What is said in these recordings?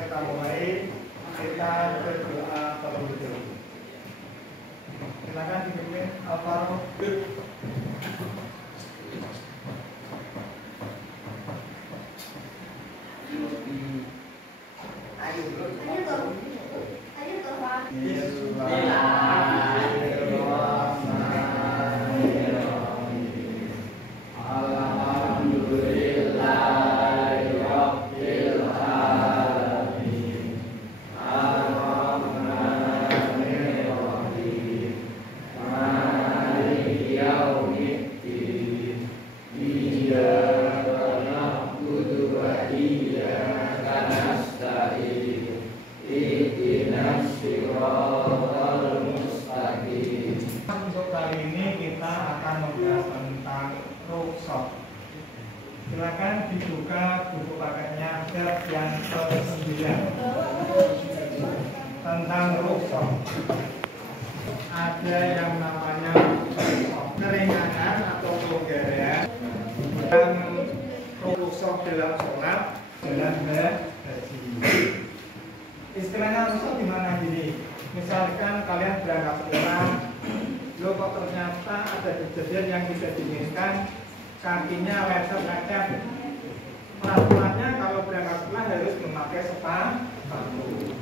kita mulai, kita berdoa terlebih dahulu. Silakan dipimpin Alvaro. Untuk kali ini kita akan membahas tentang rukhsah. Silakan dibuka buku paketnya bab yang ke-9 tentang rukhsah. Ada yang namanya keringanan atau pelonggaran yang rukhsah dalam sholat, dalam haji. Istilahnya rukhsah gimana gini? Misalkan kalian berangkat sekolah, loh kok ternyata ada kejadian yang tidak diinginkan, kakinya lecet-lecet. Peraturannya kalau berangkat sekolah harus memakai sepatu.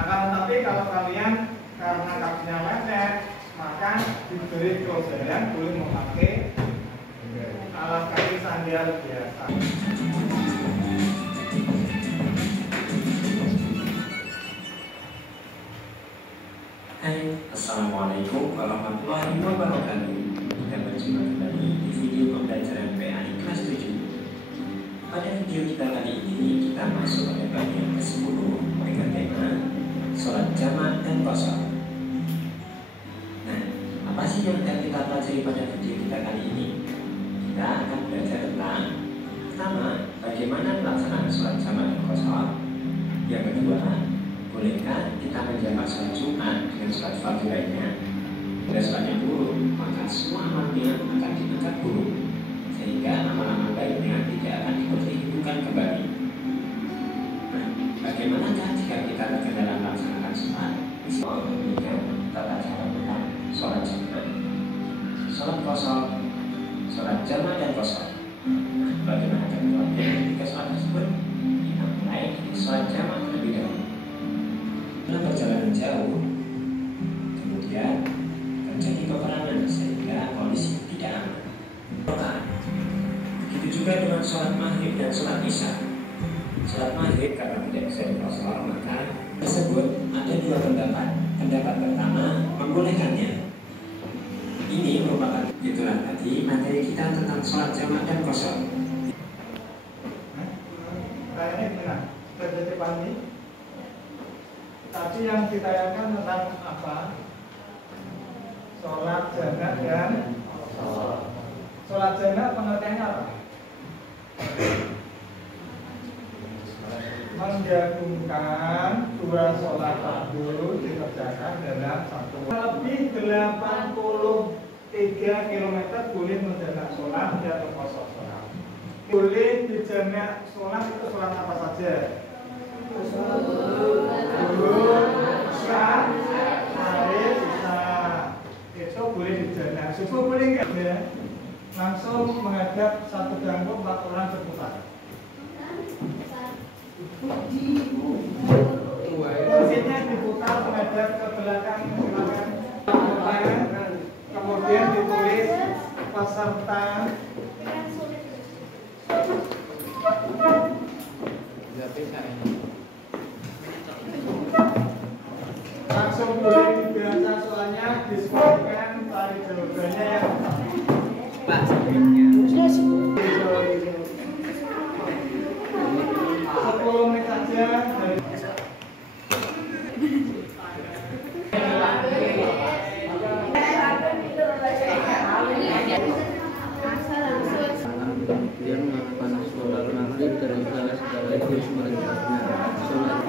Akan tetapi kalau kalian karena kakinya lecet, maka diberi kelonggaran boleh memakai alas kaki sandal biasa. Hai, Assalamualaikum warahmatullahi wabarakatuh. Kita berjumpa kembali di video pembelajaran PAI kelas 7. Pada video kita kali ini, kita masuk pada bagian ke-10 dengan tema sholat jamaah dan qashar. Nah, apa sih yang akan kita pelajari pada video kita kali ini? Kita akan belajar tentang pertama, bagaimana pelaksanaan sholat jamaah dan qashar. Yang kedua, bolehkah kita menjamak sholat Jumat dengan sholat fardu lainnya? Bila sholatnya buruk, maka semua amalnya akan dianggap buruk, sehingga amal-amal baiknya tidak akan diperhitungkan kembali. Nah, bagaimanakah jika kita gagal dalam melaksanakan sholat? Misalnya memberikan tata cara tentang sholat Jumat, sholat qashar, sholat jamaah dan qashar. Nah, bagaimana contohnya ketika sholat tersebut? Kita mulai dari sholat jamaah terlebih dahulu. Dalam perjalanan jauh, kemudian terjadi peperangan sehingga kondisi tidak aman. Begitu juga dengan sholat maghrib dan sholat isya. Sholat maghrib karena tidak bisa diqashar, maka tersebut ada dua pendapat. Pendapat pertama membolehkannya. Ini merupakan itulah tadi materi kita tentang sholat jamaah dan qashar. Kayaknya benar. Terjadi pandemi. Tadi yang ditayangkan tentang apa? Sholat jamaah dan sholat jamaah pengertiannya apa? Menggabungkan dua sholat fardu dikerjakan dalam satu. Lebih 83 km boleh menjamak sholat dan qashar sholat. Boleh dijamak sholat itu sholat apa saja? Itu boleh dijamak. Subuh boleh enggak ya? Langsung menghadap satu ganggu 4 orang berputar. Posisinya diputar menghadap ke belakang, kemudian ditulis peserta. Langsung boleh dibaca soalnya, disebutkan cari jawabannya yang Pak. 10 menit saja dari kemudian melakukan sholat maghrib dan sekaligus merencanakan sholat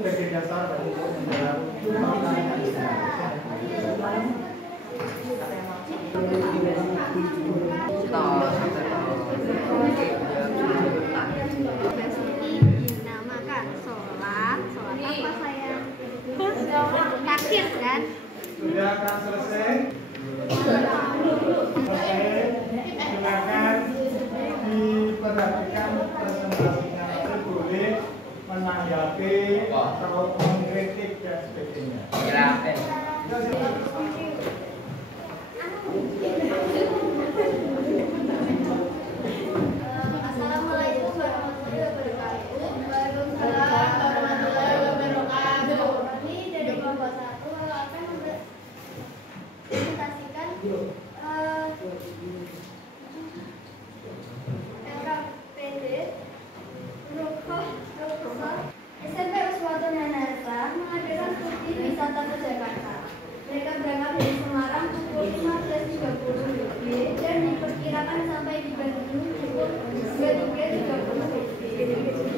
Sebagai dasar untuk dinamakan sholat apa saya? Takbir kan? sudah akan selesai. Silakan diperhatikan presentasinya, nanti boleh menanggapi atau mengkritik dan sebagainya. Assalamualaikum warahmatullahi wabarakatuh. Waalaikumsalam warahmatullahi wabarakatuh. Kami dari kelompok 1 akan mempresentasikan LKPD Rukoh SMP Uswatun Hanasa mengadakan studi wisata ke Jakarta. Mereka berangkat dari Semarang pukul 15.30 WIB dan diperkirakan sampai di Bandung pukul 23.30 WIB.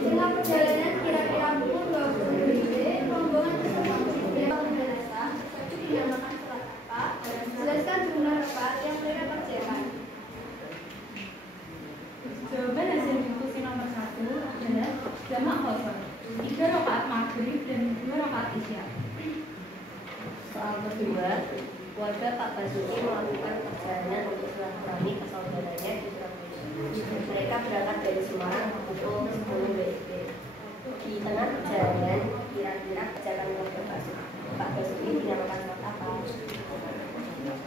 Dengan perjalanan kira-kira pukul 20 WIB, rombongan tersebut dibawa ke Hanasa, seperti dinamakan sholat apa, jelaskan jumlah rakaat yang mereka kerjakan. Jawaban hasil diskusi nomor 1 adalah jamak qasar, 3 rakaat maghrib dan 2 rakaat isya. Soal kedua, keluarga Pak Basuki melakukan perjalanan untuk silaturahmi ke saudaranya di Surabaya. Mereka berangkat dari Semarang pukul 10 WIB. Di tengah perjalanan, kira-kira kerjakan keluarga Pak Basuki dinamakan sholat apa?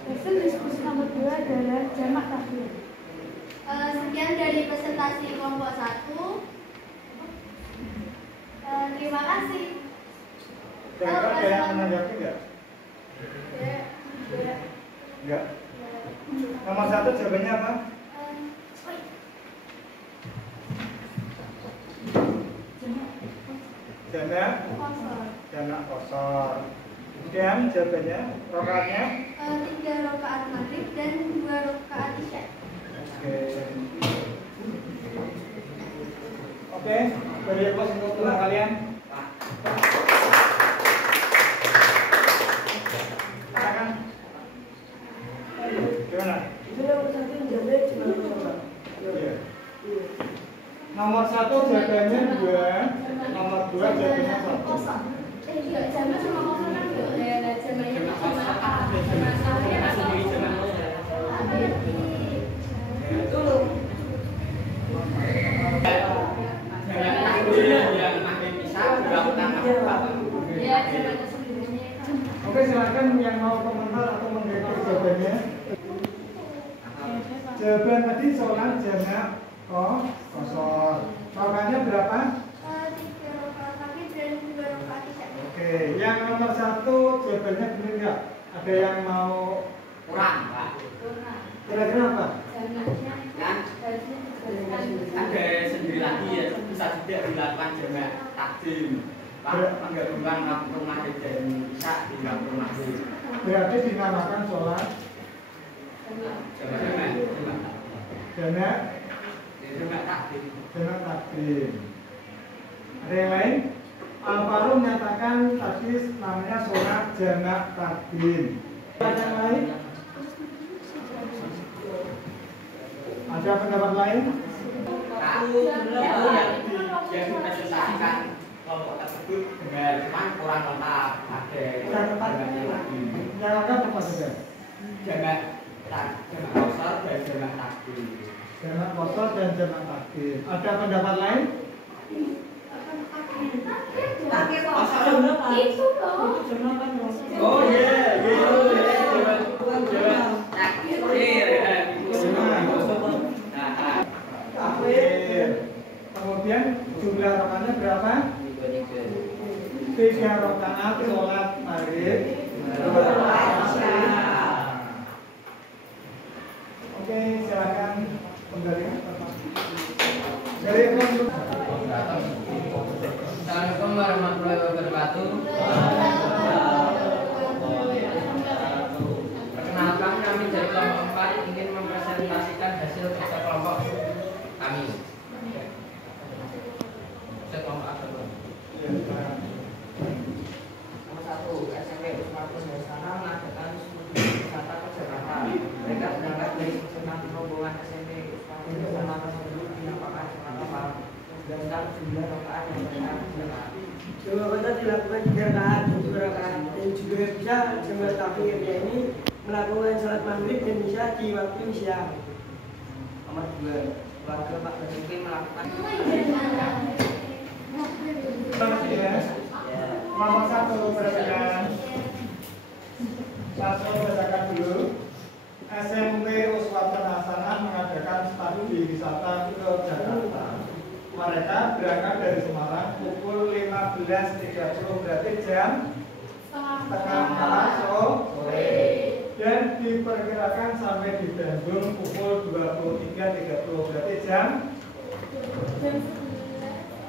Hasil diskusi nomor 2 adalah jamak takbir. Sekian dari presentasi kelompok 1. Terima kasih. Kira-kira ada yang menanggapi nggak? Enggak. Nomor 1 jawabannya apa? Jamak kosor. Kemudian jawabannya, rakaatnya 3 rakaat maghrib dan 2 rakaat isya. Oke, beri aplaus untuk teman kalian. Silakan. Gimana? Nomor 1 jawabannya 2, nomor 2 jawabannya 1. Jamak sama kosor kan jamaknya sama Oke, silakan yang mau komentar atau mengkritik jawabannya. Jawaban tadi sholat jamak kosor. Rakaatnya berapa? 3 rakaat maghrib dan 2 rakaat isya. Oke, yang nomor 1 jawabannya benar nggak? Ada yang mau kurang, Pak. kira-kira apa? Ada sendiri lagi ya, bisa juga dilakukan jamak takdim. Pak, penggabungan waktu maghrib dan isya di waktu maghrib. Berarti dinamakan sholat Jamak takdim. Ada yang lain? Al-Faru menyatakan tadi namanya sholat jamak takdim. Ada yang lain? Ada pendapat lain? Nah, itu yang dipresentasikan kelompok tersebut benar, cuman kurang lengkap. Ada Yang lengkap apa saja? jamak kosor dan jamak takdim. Jamak kosor dan jamak takdim. Ada pendapat lain? Itu loh. Oh iya, jamak takdir. Kemudian jumlah rakaatnya berapa? 3 rakaat sholat maghrib. Oke, silakan kembali. Dari Assalamualaikum warahmatullahi wabarakatuh. Perkenalkan, kami dari kelompok 4 ingin mempresentasikan hasil kerja kelompok kami. Kelompok apa? Nomor 1, SMP Usmatun Dasana mengadakan studi wisata ke Jakarta. Mereka berangkat dari segenap rombongan SMP Usmatun Dasana tersebut dinampakkan Jakarta berdasarkan jumlah rakaat yang mereka kerjakan. Jumlah kita dilakukan 3 rakaat, 7 rakaat, dan juga bisa jemaah takbir ini melakukan salat maghrib dan isya di waktu siang. Nomor 2, keluarga Pak Basuki melakukan Nomor 1 persiapan. 1 bacakan dulu. SMP Uswatun Hasanah mengadakan studi wisata ke Jakarta. Mereka berangkat dari Semarang pukul 15.30, berarti jam setengah 4 sore, dan diperkirakan sampai di Bandung pukul 23.30, berarti jam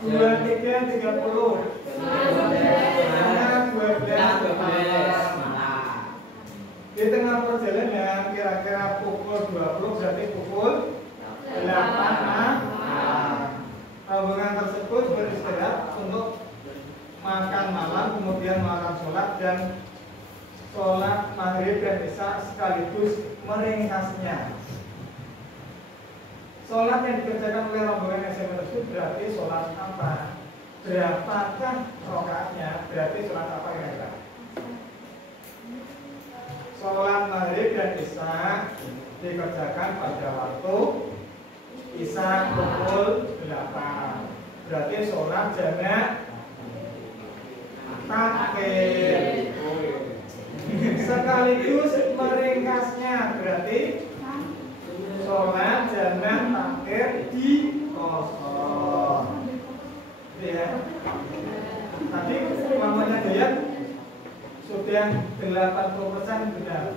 23.30. Di tengah perjalanan kira-kira pukul 20, berarti pukul 8 rombongan tersebut beristirahat untuk makan malam, kemudian melakukan sholat dan sholat maghrib dan isya sekaligus meringkasnya. Sholat yang dikerjakan oleh rombongan SMP tersebut berarti sholat apa? Berapakah rakaatnya? Berarti sholat apa kira-kira? Sholat maghrib dan isya dikerjakan pada waktu isya pukul 8. Berarti sholat jamak takhir. Sekaligus meringkasnya berarti sholat jamak takhir di kosor. Ya. Tadi mamanya dia sudah 80% benar,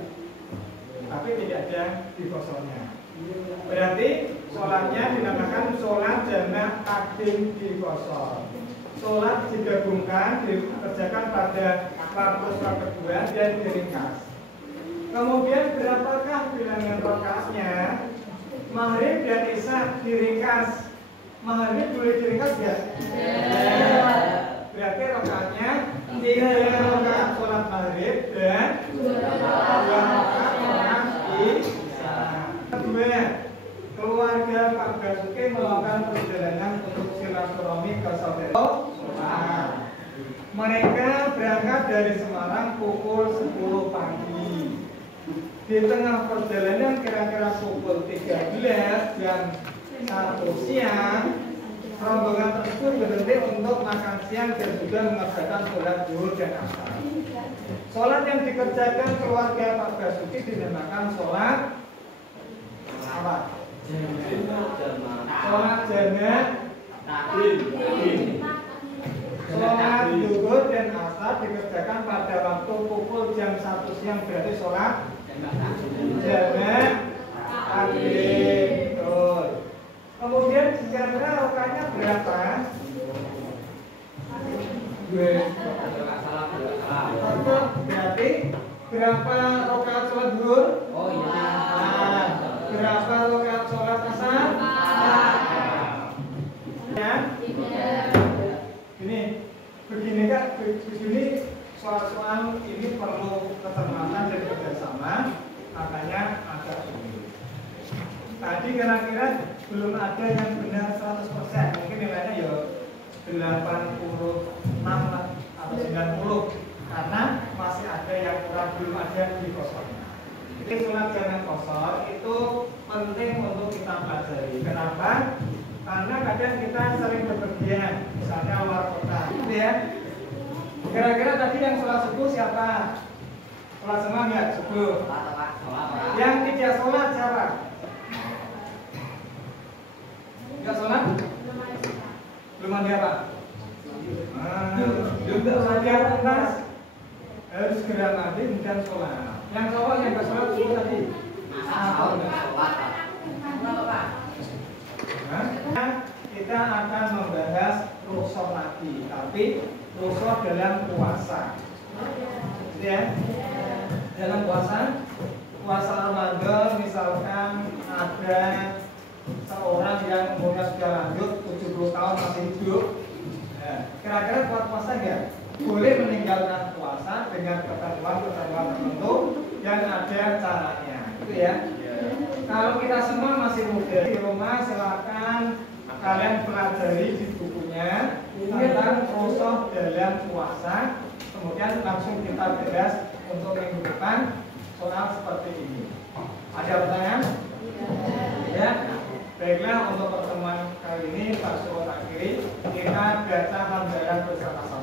tapi tidak ada di kosornya. Berarti sholatnya dinamakan sholat jamak takdim di kosor. Sholat digabungkan, dikerjakan pada waktu sholat kedua dan diringkas. Kemudian berapakah bilangan rakaatnya? Maghrib dan isya diringkas. Maghrib boleh diringkas ya? Berarti rakaatnya 3 rakaat sholat maghrib dan 2 rakaat sholat isya. Kedua, keluarga Pak Basuki melakukan perjalanan untuk silaturahmi ke saudara. Mereka berangkat dari Semarang pukul 10 pagi. Di tengah perjalanan kira-kira pukul 13 jam 1 siang, rombongan tersebut berhenti untuk makan siang dan juga mengerjakan sholat zuhur dan asar. Sholat yang dikerjakan keluarga Pak Basuki dinamakan sholat apa? Sholat jamak takdim. Sholat zuhur dan asar dikerjakan pada waktu pukul jam 1 siang, berarti sholat jamak takdim. Betul. Kemudian kira-kira rakaatnya berapa? Berarti berapa rakaat sholat zuhur? Oh iya. Berapa rakaat sholat asar? Ya? Ini begini Kak, begini soal-soal ini perlu kecermatan dan kerjasama, makanya agak sulit. Tadi kira-kira belum ada yang benar 100%, mungkin nilainya ya 86 atau 90, karena masih ada yang kurang, belum ada di kosornya. Jadi sholat jamak kosor itu penting untuk kita pelajari. Kenapa? Karena kadang kita sering bepergian, misalnya luar kota, gitu ya. Kira-kira tadi yang sholat subuh siapa? Sholat semua nggak subuh? Yang tidak sholat siapa? Enggak sholat? Belum ada apa? Juga saja tuntas harus segera mandi dan sholat. Yang sholat yang enggak sholat subuh tadi? kita akan membahas rukhsah lagi, tapi rukhsah dalam puasa. Gitu ya? Dalam puasa Ramadan misalkan ada seorang yang umurnya sudah lanjut 70 tahun masih hidup, kira-kira kuat puasa nggak? Boleh meninggalkan puasa dengan ketentuan-ketentuan tertentu yang ada caranya, gitu ya. Kalau kita semua masih muda di rumah, silakan kalian pelajari di bukunya tentang rukhsah dalam puasa, kemudian langsung kita bahas untuk minggu depan soal seperti ini. Ada pertanyaan? Ya. Baiklah, untuk pertemuan kali ini Pak Suruh akhiri, kita baca hamdalah bersama-sama.